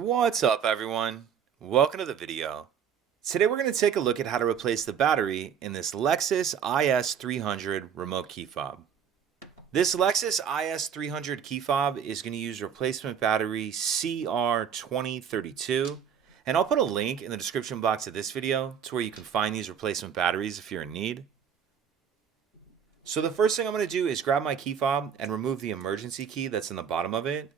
What's up, everyone? Welcome to the video. Today we're going to take a look at how to replace the battery in this Lexus IS 300 remote key fob. This Lexus IS 300 key fob is going to use replacement battery CR2032, and I'll put a link in the description box of this video to where you can find these replacement batteries if you're in need. So the first thing I'm going to do is grab my key fob and remove the emergency key that's in the bottom of it.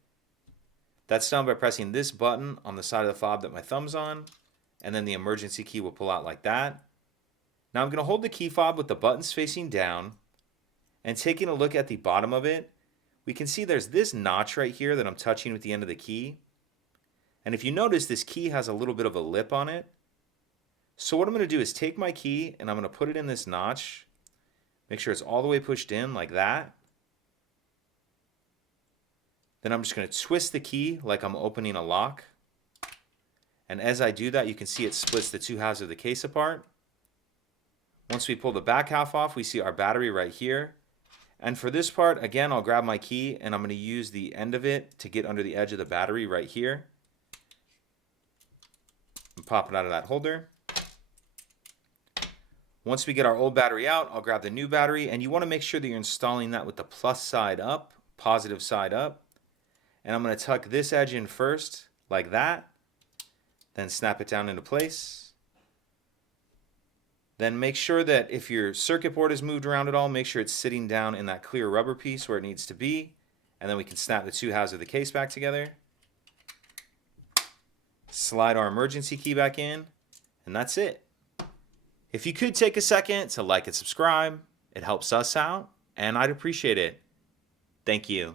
That's done by pressing this button on the side of the fob that my thumb's on, and then the emergency key will pull out like that. Now I'm going to hold the key fob with the buttons facing down, and taking a look at the bottom of it, we can see there's this notch right here that I'm touching with the end of the key. And if you notice, this key has a little bit of a lip on it. So what I'm going to do is take my key and I'm going to put it in this notch. Make sure it's all the way pushed in like that. Then I'm just going to twist the key like I'm opening a lock. And as I do that, you can see it splits the two halves of the case apart. Once we pull the back half off, we see our battery right here. And for this part, again, I'll grab my key and I'm going to use the end of it to get under the edge of the battery right here. And pop it out of that holder. Once we get our old battery out, I'll grab the new battery, and you want to make sure that you're installing that with the plus side up, positive side up. And I'm going to tuck this edge in first, like that. Then snap it down into place. Then make sure that if your circuit board is moved around at all, make sure it's sitting down in that clear rubber piece where it needs to be. And then we can snap the two halves of the case back together. Slide our emergency key back in, and that's it. If you could take a second to like and subscribe, it helps us out, and I'd appreciate it. Thank you.